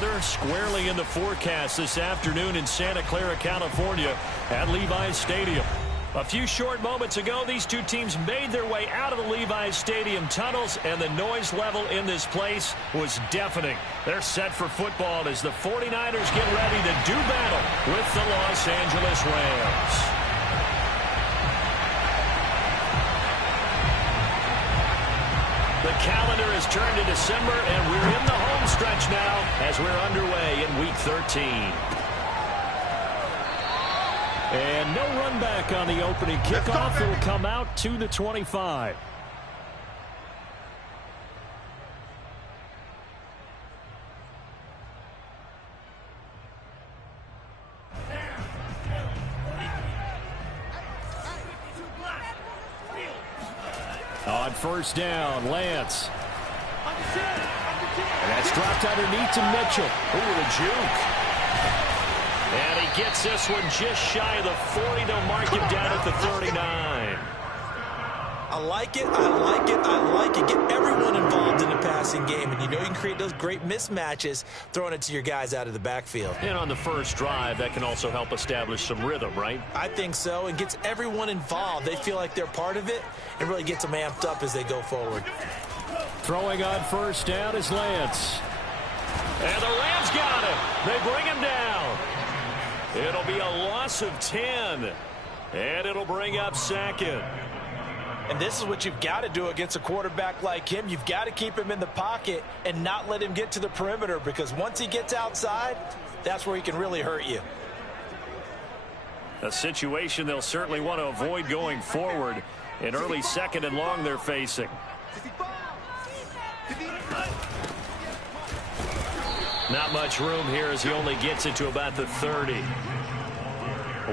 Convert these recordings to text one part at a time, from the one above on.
weather squarely in the forecast this afternoon in Santa Clara, California at Levi's Stadium. A few short moments ago, these two teams made their way out of the Levi's Stadium tunnels, and the noise level in this place was deafening. They're set for football as the 49ers get ready to do battle with the Los Angeles Rams. The calendar has turned to December, and we're in the home stretch now as we're underway in Week 13. And no run back on the opening kickoff. It'll come out to the 25. On first down, Lance. And that's dropped underneath to Mitchell. Ooh, the juke. And he gets this one just shy of the 40. They'll mark him down at the 39. I like it, I like it, I like it. Get everyone involved in the passing game, and you know you can create those great mismatches throwing it to your guys out of the backfield. And on the first drive, that can also help establish some rhythm, right? I think so, and gets everyone involved. They feel like they're part of it and really gets them amped up as they go forward. Throwing on first down is Lance. And the Rams got him. They bring him down. It'll be a loss of 10, and it'll bring up second. And this is what you've got to do against a quarterback like him. You've got to keep him in the pocket and not let him get to the perimeter, because once he gets outside, that's where he can really hurt you. A situation they'll certainly want to avoid going forward. An early second and long they're facing. Not much room here as he only gets it to about the 30.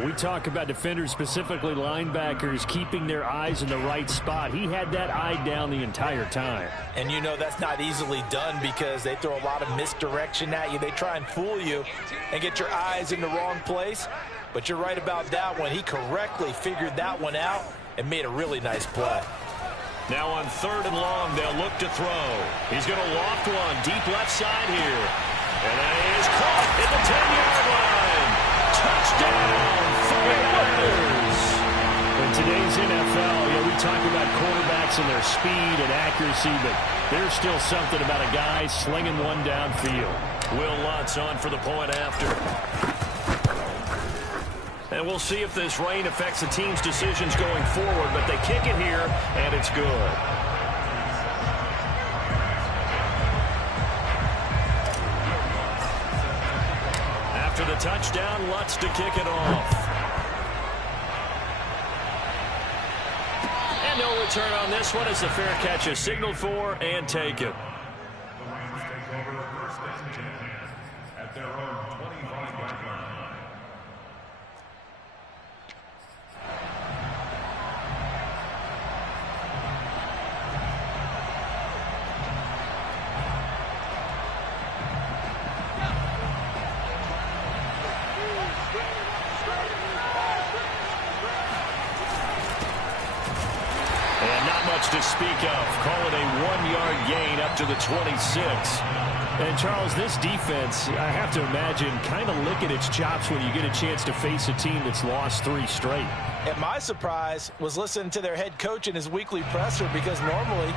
We talk about defenders, specifically linebackers, keeping their eyes in the right spot. He had that eye down the entire time. And you know that's not easily done because they throw a lot of misdirection at you. They try and fool you and get your eyes in the wrong place. But you're right about that one. He correctly figured that one out and made a really nice play. Now on third and long, they'll look to throw. He's going to loft one deep left side here. And that is caught at the 10-yard line. Touchdown, 49ers. In today's NFL, we talk about quarterbacks and their speed and accuracy, but there's still something about a guy slinging one downfield. Will Lutz on for the point after. And we'll see if this rain affects the team's decisions going forward, but they kick it here, and it's good. After the touchdown, Lutz to kick it off. And no return on this one as the fair catch is signaled for and taken. At their own 25-yard line. To speak of. Call it a 1-yard gain up to the 26. And Charles, this defense, I have to imagine, kind of licking its chops when you get a chance to face a team that's lost 3 straight. And my surprise was listening to their head coach in his weekly presser, because normally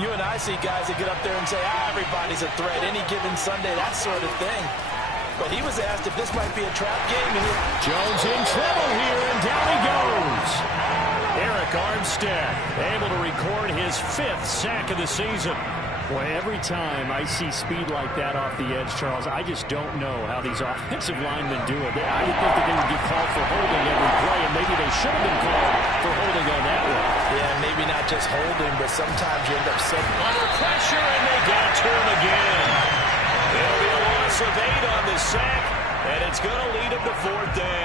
you and I see guys that get up there and say, everybody's a threat any given Sunday, that sort of thing. But he was asked if this might be a trap game. And Jones in trouble here, and down he goes. Eric Armstead able to record his 5th sack of the season. Boy, every time I see speed like that off the edge, Charles, I just don't know how these offensive linemen do it. I think that they would get called for holding every play, and maybe they should have been called for holding on that one. Yeah, maybe not just holding, but sometimes you end up sitting under pressure, and they got to him again. It'll be a loss of 8 on the sack, and it's going to lead him to 4th down.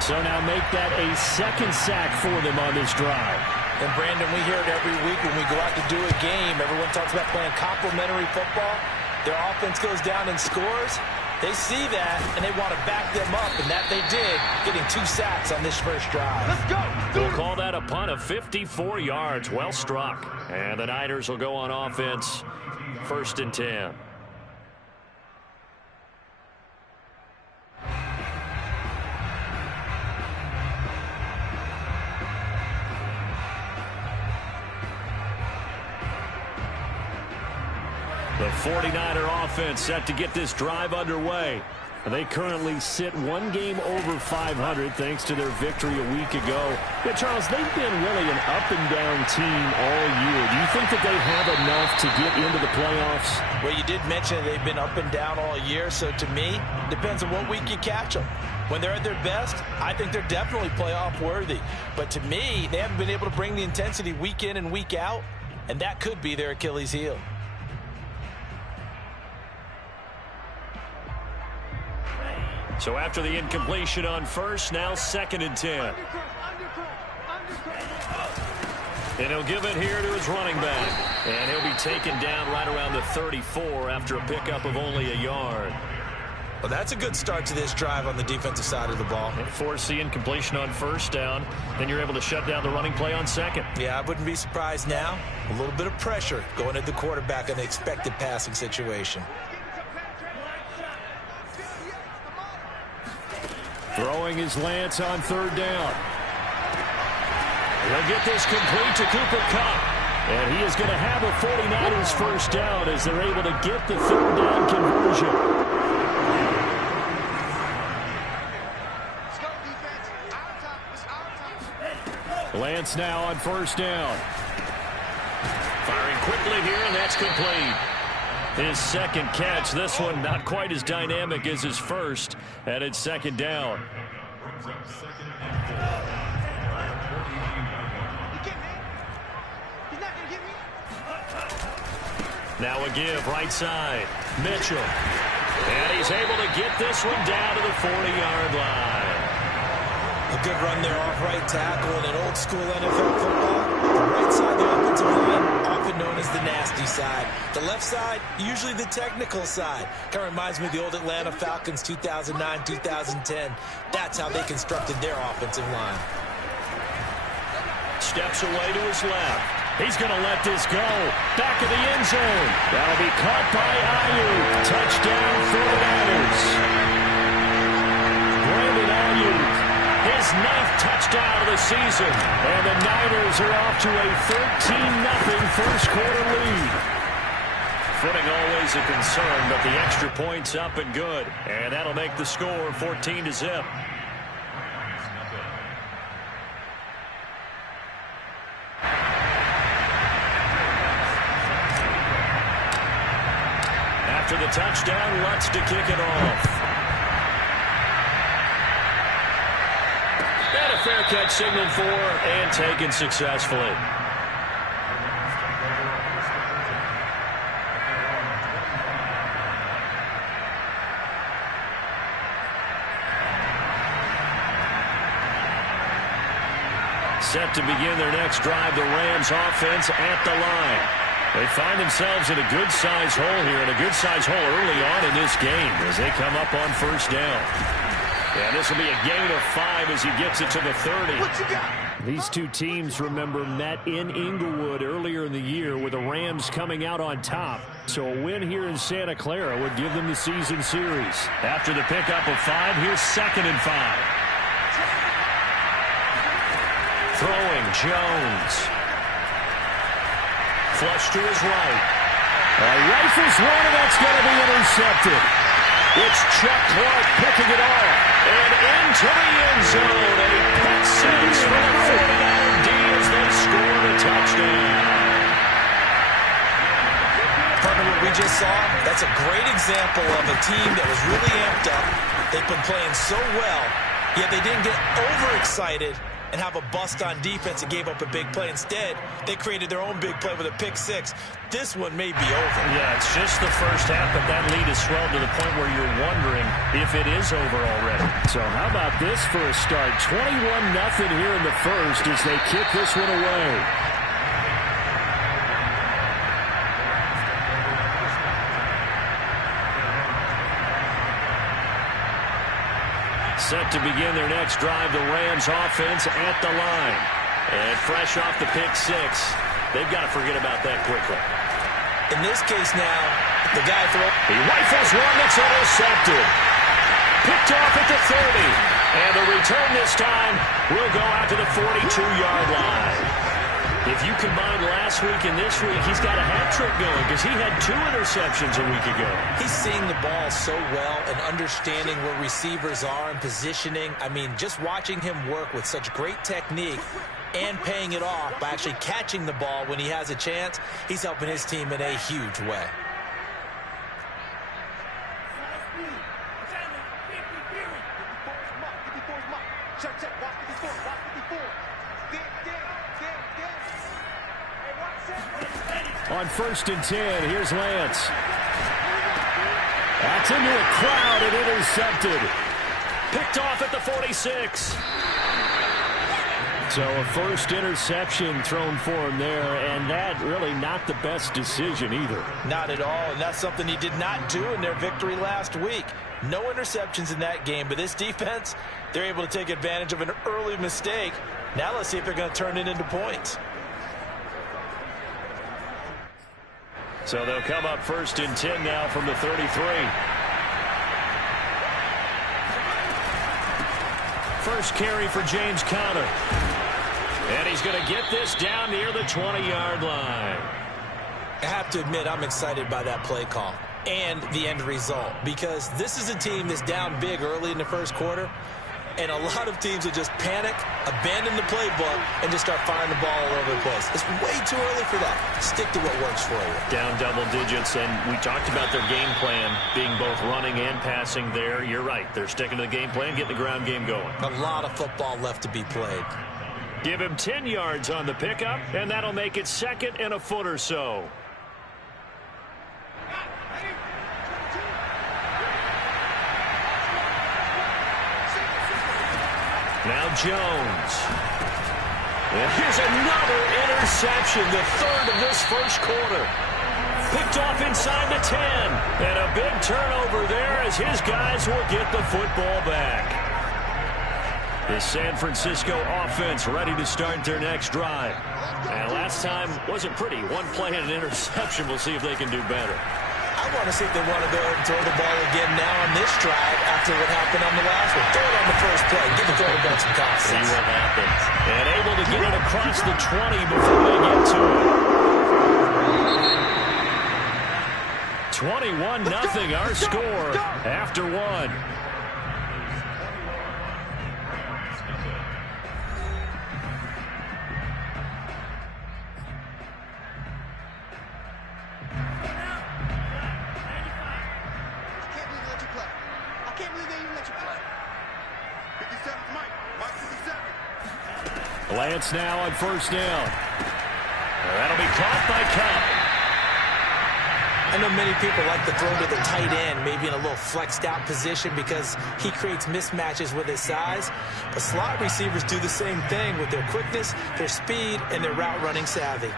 So now make that a 2nd sack for them on this drive. And, Brandon, we hear it every week when we go out to do a game. Everyone talks about playing complementary football. Their offense goes down and scores. They see that, and they want to back them up, and that they did, getting 2 sacks on this first drive. Let's go! We'll call that a punt of 54 yards. Well struck. And the Niners will go on offense. 1st and 10. 49er offense set to get this drive underway. They currently sit one game over 500 thanks to their victory a week ago. Yeah, Charles, they've been really an up-and-down team all year. Do you think that they have enough to get into the playoffs? Well, you did mention they've been up and down all year, so to me, depends on what week you catch them. When they're at their best, I think they're definitely playoff worthy. But to me, they haven't been able to bring the intensity week in and week out, and that could be their Achilles heel. So after the incompletion on first, now 2nd and 10. And he'll give it here to his running back. And he'll be taken down right around the 34 after a pickup of only a yard. Well, that's a good start to this drive on the defensive side of the ball. And force the incompletion on first down. Then you're able to shut down the running play on second. Yeah, I wouldn't be surprised now. A little bit of pressure going at the quarterback in the expected passing situation. Throwing his Lance on 3rd down. He'll get this complete to Cooper Kupp. And he is going to have a 49ers first down as they're able to get the 3rd down conversion. Lance now on 1st down. Firing quickly here, and that's complete. His 2nd catch. This one not quite as dynamic as his first. And it's 2nd down. Now a give right side. Mitchell. And he's able to get this one down to the 40-yard line. A good run there off right tackle in an old-school NFL football. The right side of the offensive line, often known as the nasty side. The left side, usually the technical side. Kind of reminds me of the old Atlanta Falcons 2009, 2010. That's how they constructed their offensive line. Steps away to his left. He's going to let this go. Back of the end zone. That'll be caught by Ayuk. Touchdown 49ers. Brandon Ayuk. His 9th touchdown of the season. And the Niners are off to a 13-0 first quarter lead. Footing always a concern, but the extra point's up and good. And that'll make the score 14-0. After the touchdown, Lutz to kick it off. And a fair catch signaled for and taken successfully. Set to begin their next drive, the Rams offense at the line. They find themselves in a good-sized hole here, and a good-sized hole early on in this game as they come up on first down. And this will be a gain of 5 as he gets it to the 30. What you got? These two teams, remember, met in Inglewood earlier in the year with the Rams coming out on top. So a win here in Santa Clara would give them the season series. After the pickup of 5, here's 2nd and 5. Throwing, Jones. Flush to his right. Rifles one, and that's going to be intercepted. It's Chuck Clark picking it off. And into the end zone. A pick six for the 49er D as they scored a touchdown. Partner, what we just saw, that's a great example of a team that was really amped up. They've been playing so well, yet they didn't get overexcited and have a bust on defense and gave up a big play. Instead, they created their own big play with a pick six. This one may be over. Yeah, it's just the first half, but that lead has swelled to the point where you're wondering if it is over already. So how about this for a start? 21-0 here in the first as they kick this one away. Set to begin their next drive, the Rams offense at the line. And fresh off the pick six, they've got to forget about that quickly. In this case now, the guy he rifles one that's intercepted. Picked off at the 30. And the return this time will go out to the 42-yard line. If you combine last week and this week, he's got a hat trick going because he had 2 interceptions a week ago. He's seeing the ball so well and understanding where receivers are and positioning. I mean, just watching him work with such great technique and paying it off by actually catching the ball when he has a chance, he's helping his team in a huge way. On 1st and 10, here's Lance. That's into a crowd and intercepted. Picked off at the 46. So a first interception thrown for him there, and that really not the best decision either. Not at all, and that's something he did not do in their victory last week. No interceptions in that game, but this defense, they're able to take advantage of an early mistake. Now let's see if they're going to turn it into points. So they'll come up 1st and 10 now from the 33. First carry for James Conner. And he's going to get this down near the 20-yard line. I have to admit, I'm excited by that play call and the end result, because this is a team that's down big early in the first quarter, and a lot of teams will just panic, abandon the playbook, and just start firing the ball all over the place. It's way too early for that. Stick to what works for you. Down double digits, and we talked about their game plan being both running and passing there. You're right. They're sticking to the game plan, getting the ground game going. A lot of football left to be played. Give him 10 yards on the pickup, and that'll make it 2nd and a foot or so. Now Jones. And here's another interception, the 3rd of this first quarter. Picked off inside the 10. And a big turnover there as his guys will get the football back. The San Francisco offense ready to start their next drive. And last time wasn't pretty. 1 play and an interception. We'll see if they can do better. I want to see if they want to go ahead and throw the ball again now on this drive after what happened on the last one. Throw it on the first play. Give the quarterback some confidence. See what happens. And able to get it across the 20 before they get to it. 21-0 our score after 1. Lance now on 1st down. That'll be caught by Cup. I know many people like to throw to the tight end, maybe in a little flexed out position because he creates mismatches with his size. But slot receivers do the same thing with their quickness, their speed, and their route running savvy.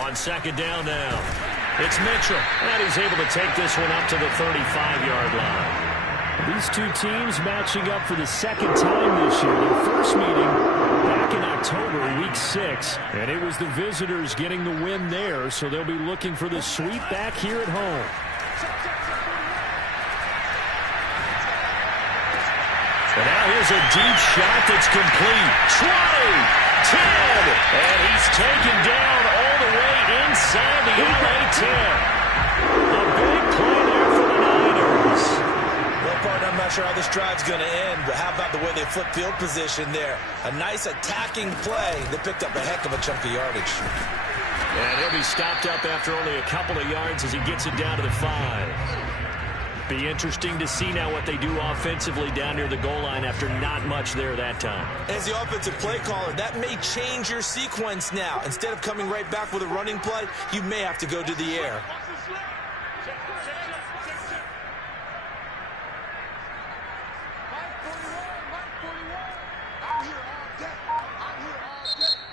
On 2nd down now. It's Mitchell. And he's able to take this one up to the 35-yard line. These two teams matching up for the 2nd time this year. Their first meeting back in October, week 6. And it was the visitors getting the win there, so they'll be looking for the sweep back here at home. And now here's a deep shot that's complete. 20, 10, and he's taken down all the way inside the LA 10. A big play there for the Niners. Well, partner, I'm not sure how this drive's going to end, but how about the way they flip field position there? A nice attacking play that picked up a heck of a chunk of yardage. And he'll be stopped up after only a couple of yards as he gets it down to the 5. Be interesting to see now what they do offensively down near the goal line after not much there that time. As the offensive play caller, that may change your sequence now. Instead of coming right back with a running play, you may have to go to the air.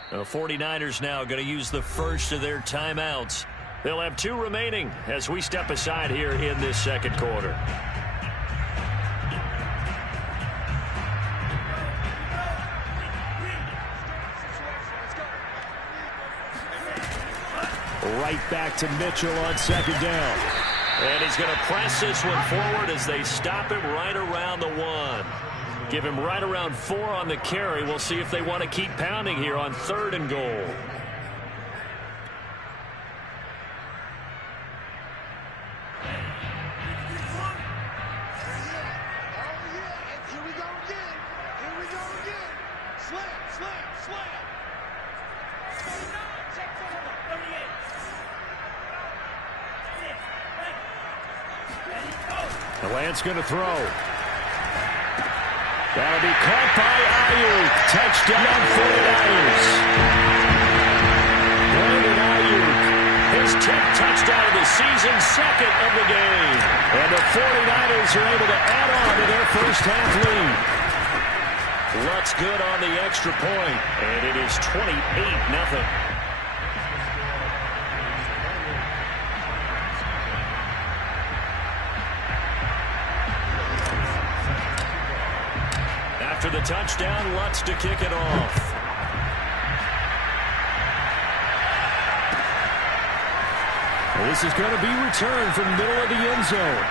The 49ers now going to use the first of their timeouts. They'll have 2 remaining as we step aside here in this 2nd quarter. Right back to Mitchell on 2nd down. And he's going to press this one forward as they stop him right around the 1. Give him right around 4 on the carry. We'll see if they want to keep pounding here on 3rd and goal. The Lance going to throw. That'll be caught by Ayuk. Touchdown 49ers. Brandon Ayuk, his 10th touchdown of the season, 2nd of the game. And the 49ers are able to add on to their first half lead. Luck's good on the extra point, and it is 28-0. After the touchdown, Lutz to kick it off. This is going to be returned from the middle of the end zone.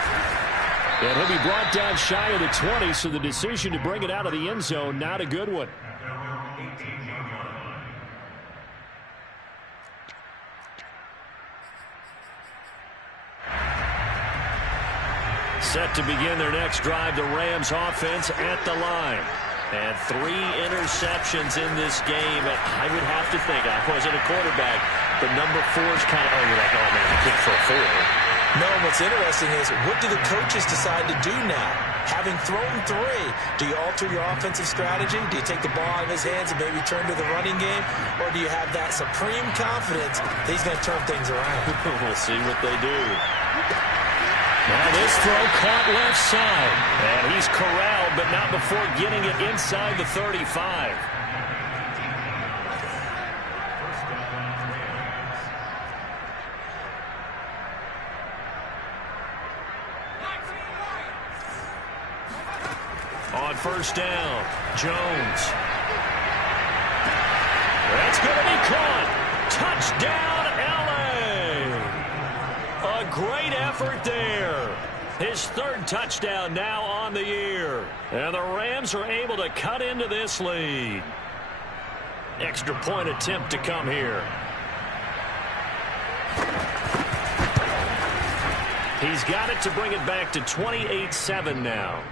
And he'll be brought down shy of the 20, so the decision to bring it out of the end zone, not a good one. Set to begin their next drive, the Rams offense at the line. And 3 interceptions in this game. I would have to think, I wasn't a quarterback, but number 4 is kind of, you're like, oh man, I kicked for 4. No, what's interesting is, what do the coaches decide to do now? Having thrown 3, do you alter your offensive strategy? Do you take the ball out of his hands and maybe turn to the running game? Or do you have that supreme confidence that he's going to turn things around? We'll see what they do. Now this throw caught left side. And he's corralled, but not before getting it inside the 35. On first down, Jones. That's going to be caught. Touchdown, L.A. A great effort there. His 3rd touchdown now on the year. And the Rams are able to cut into this lead. Extra point attempt to come here. He's got it to bring it back to 28-7 now.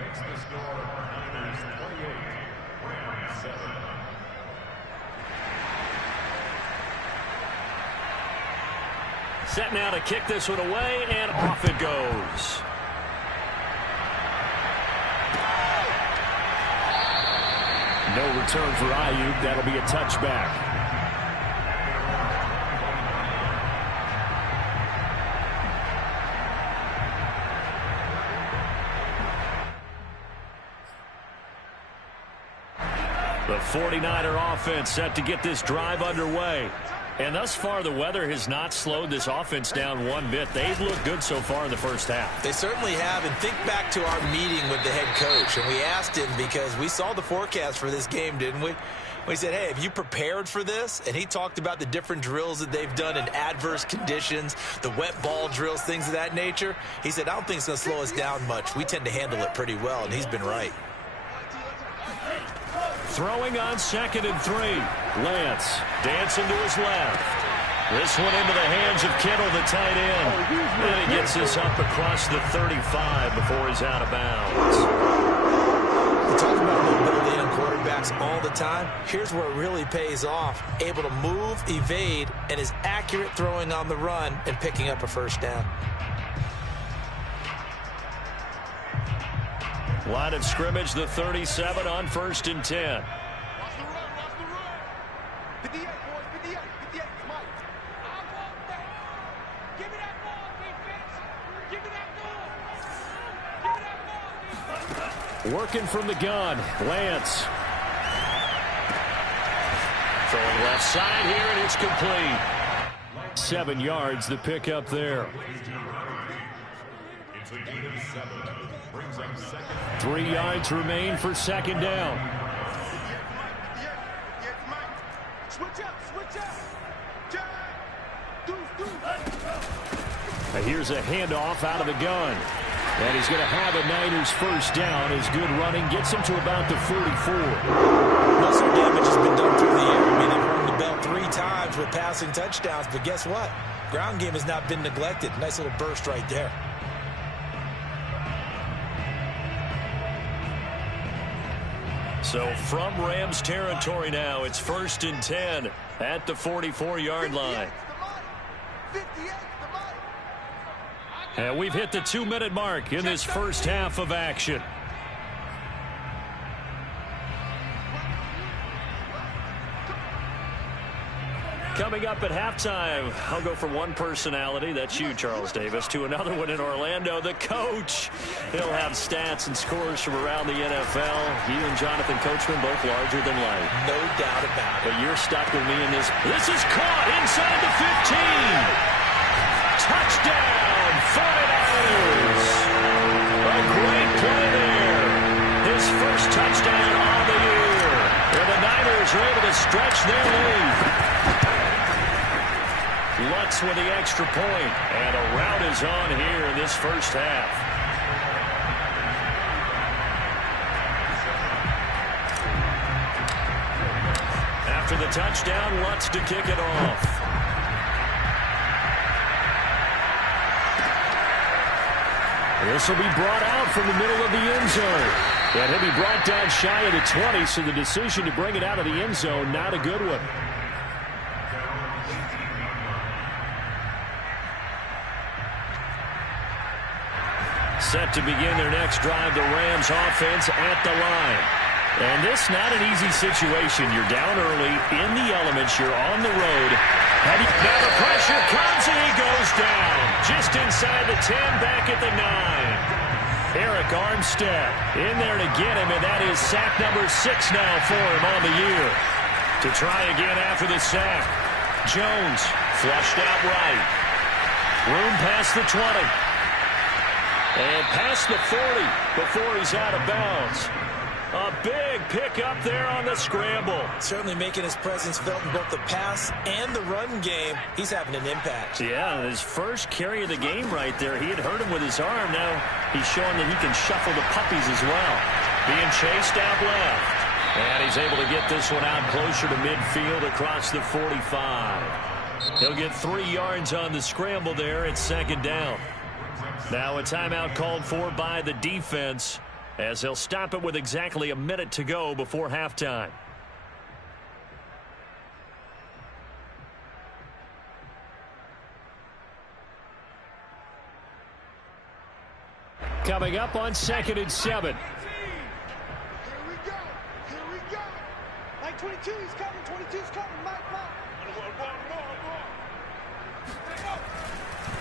Makes the score Niners 28, Rams 7. Set now to kick this one away, and off it goes. No return for Ayuk. That'll be a touchback. The 49er offense set to get this drive underway. And thus far, the weather has not slowed this offense down one bit. They've looked good so far in the first half. They certainly have. And think back to our meeting with the head coach. And we asked him, because we saw the forecast for this game, didn't we? We said, hey, have you prepared for this? And he talked about the different drills that they've done in adverse conditions, the wet ball drills, things of that nature. He said, I don't think it's going to slow us down much. We tend to handle it pretty well, and he's been right. Throwing on 2nd and 3. Lance dancing to his left. This one into the hands of Kittle, the tight end. And he gets this up across the 35 before he's out of bounds. We talk about mobility on quarterbacks all the time. Here's where it really pays off. Able to move, evade, and is accurate throwing on the run and picking up a first down. Line of scrimmage, the 37 on 1st and 10. Working from the gun, Lance. Throwing left side here, and it's complete. 7 yards, the pickup there. 3 yards remain for 2nd down. Here's a handoff out of the gun. And he's going to have a Niners first down. His good running gets him to about the 44. Most of the damage has been done through the air. I mean, they've rung the bell 3 times with passing touchdowns, but guess what? Ground game has not been neglected. Nice little burst right there. So from Rams territory now, it's 1st and 10 at the 44-yard line. And we've hit the 2-minute mark in this first half of action. Coming up at halftime, I'll go from one personality, that's you, Charles Davis, to another one in Orlando, the coach. He'll have stats and scores from around the NFL. He and Jonathan Coachman both larger than life. No doubt about it. But you're stuck with me in this. This is caught inside the 15. Touchdown, 49ers. A great play there. His first touchdown on the year. And the Niners are able to stretch their lead. Lutz with the extra point, and a rout is on here in this first half. After the touchdown, Lutz to kick it off. This will be brought out from the middle of the end zone. And he'll be brought down shy of the 20, so the decision to bring it out of the end zone, not a good one. Set to begin their next drive, the Rams offense at the line. And this not an easy situation. You're down early, in the elements, you're on the road. Now the pressure comes and he goes down. Just inside the 10, back at the 9. Eric Armstead in there to get him, and that is sack number 6 now for him on the year. To try again after the sack. Jones flushed out right. Room past the 20. And past the 40 before he's out of bounds. A big pickup there on the scramble. Certainly making his presence felt in both the pass and the run game. He's having an impact. Yeah, his first carry of the game right there. He had hurt him with his arm. Now he's showing that he can shuffle the puppies as well. Being chased out left. And he's able to get this one out closer to midfield across the 45. He'll get 3 yards on the scramble there at 2nd down. Now a timeout called for by the defense as he'll stop it with exactly a minute to go before halftime. Coming up on 2nd and 7. Here we go. Here we go. Mike 22 is coming. 22 is coming. Mike.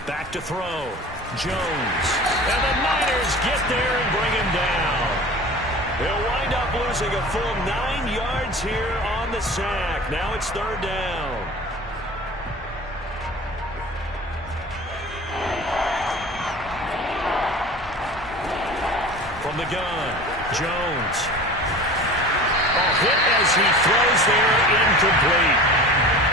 Back to throw. Jones. And the Niners get there and bring him down. They'll wind up losing a full 9 yards here on the sack. Now it's 3rd down. From the gun, Jones. Hit as he throws there, incomplete.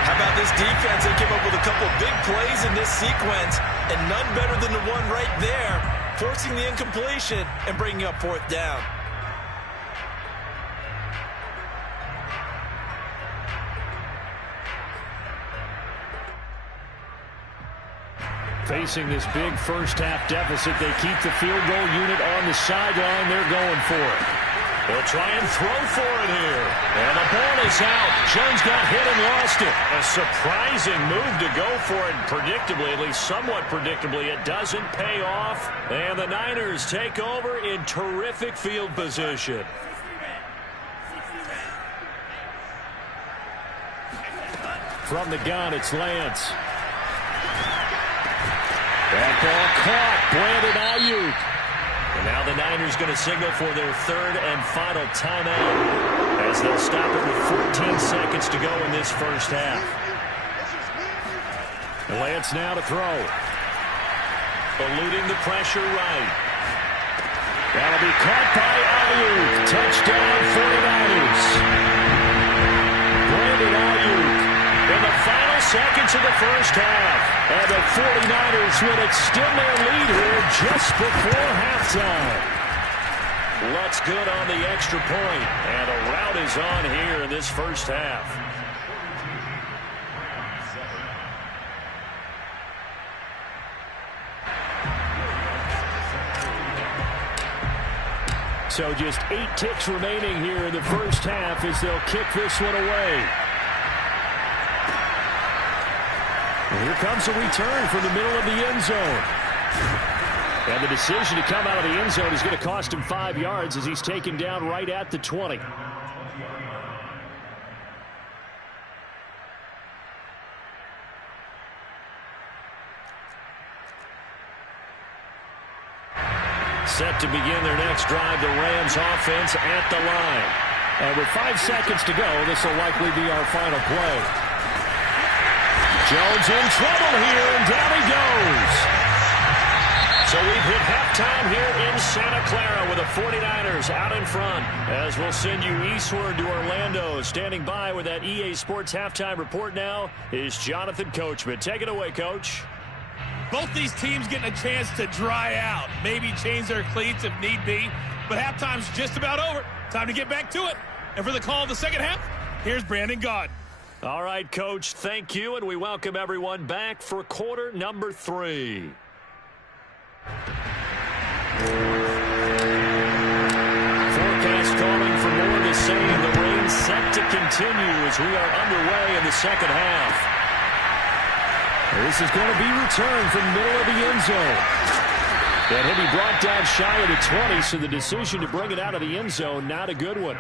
How about this defense? They came up with a couple big plays in this sequence, and none better than the one right there, forcing the incompletion and bringing up 4th down. Facing this big first-half deficit, they keep the field goal unit on the sideline. They're going for it. They'll try and throw for it here. And the ball is out. Jones got hit and lost it. A surprising move to go for it. Predictably, at least somewhat predictably, it doesn't pay off. And the Niners take over in terrific field position. From the gun, it's Lance. That ball caught. Brandon Ayuk. And now the Niners going to signal for their 3rd and final timeout as they'll stop it with 14 seconds to go in this first half. Lance now to throw. Eluding the pressure right. That'll be caught by Ayuk. Touchdown 49ers. Brandon Ayuk in the final seconds of the first half. And the 49ers will extend their lead here just before halftime. Looks good on the extra point. And a rout is on here in this first half. So just 8 ticks remaining here in the first half as they'll kick this one away. And here comes a return from the middle of the end zone. And the decision to come out of the end zone is going to cost him 5 yards as he's taken down right at the 20. Set to begin their next drive, the Rams offense at the line. And with 5 seconds to go, this will likely be our final play. Jones in trouble here, and down he goes. So we've hit halftime here in Santa Clara with the 49ers out in front. As we'll send you eastward to Orlando. Standing by with that EA Sports halftime report now is Jonathan Coachman. Take it away, Coach. Both these teams getting a chance to dry out, maybe change their cleats if need be. But halftime's just about over. Time to get back to it. And for the call of the second half, here's Brandon Gaud. All right, Coach, thank you, and we welcome everyone back for quarter number 3. Forecast calling for more of the same. The rain set to continue as we are underway in the second half. This is going to be returned from the middle of the end zone. And he'll be brought down shy of the 20, so the decision to bring it out of the end zone, not a good one.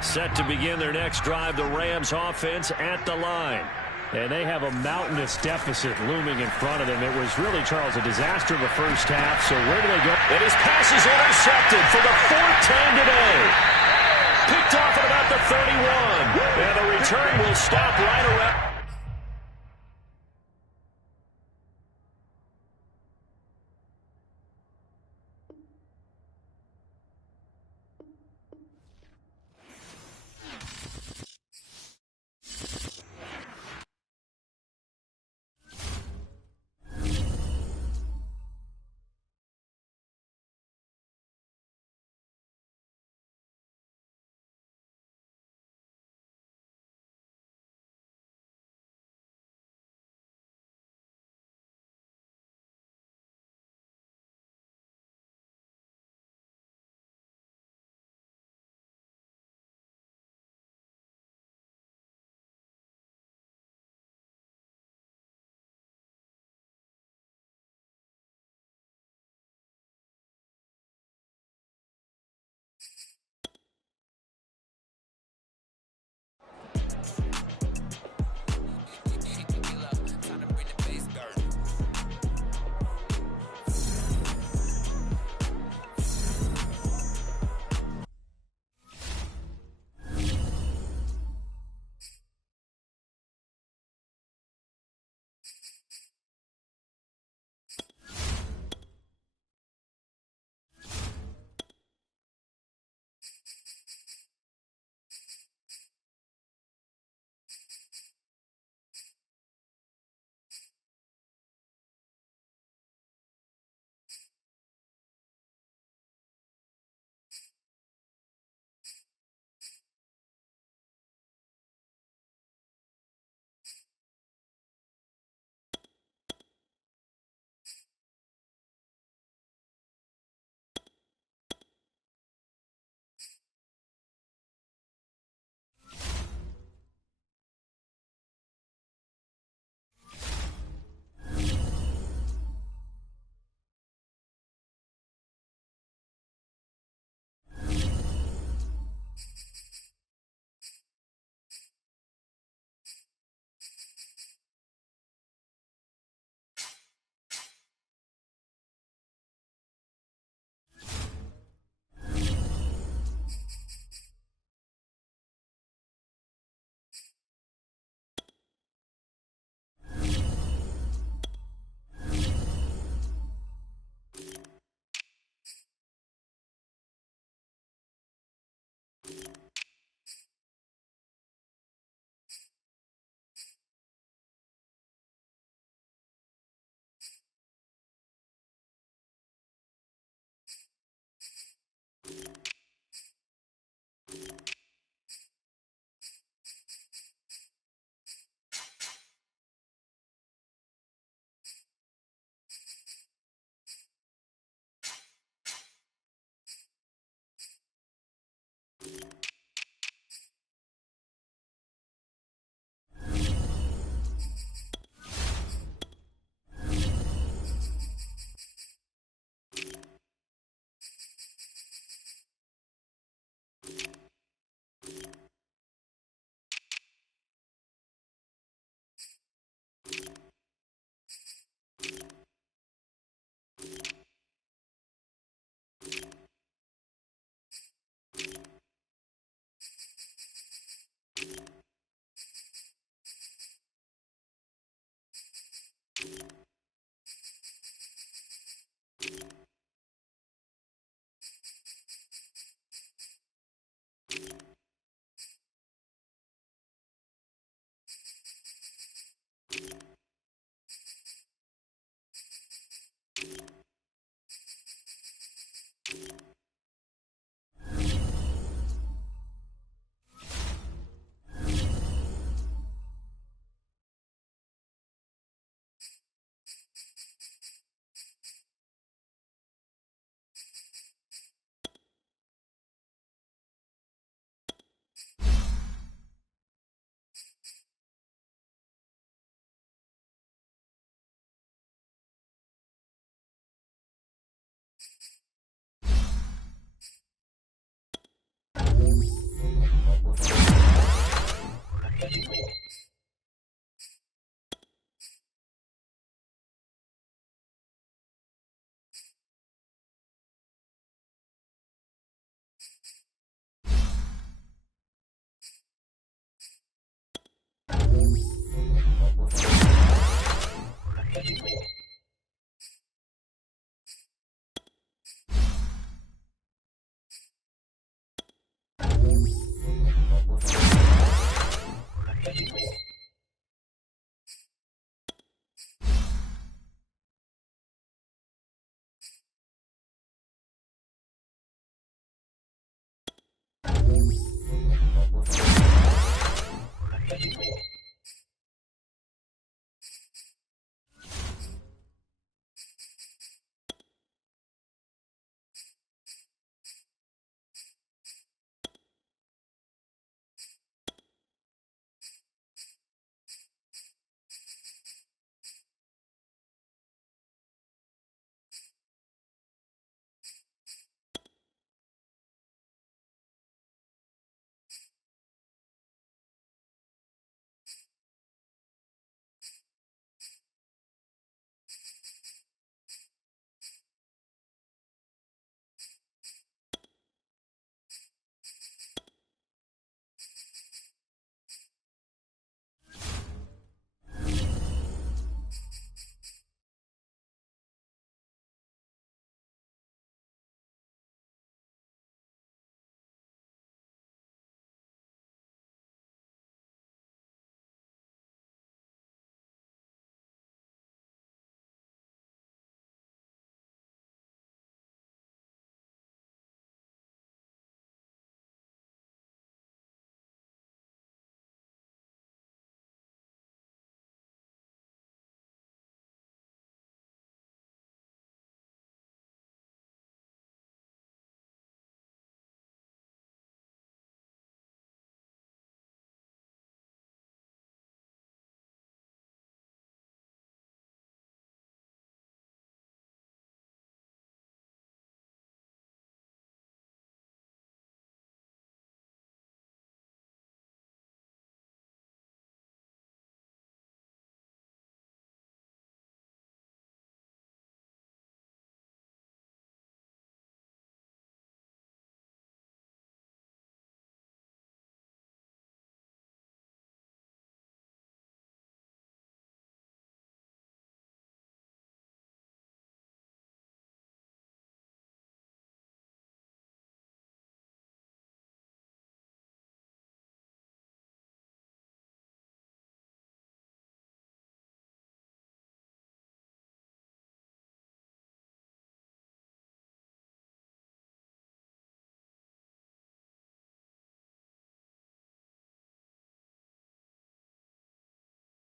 Set to begin their next drive, the Rams offense at the line. And they have a mountainous deficit looming in front of them. It was really, Charles, a disaster in the first half. So where do they go? And his pass is intercepted for the 4th time today. Picked off at about the 31. And the return will stop right around.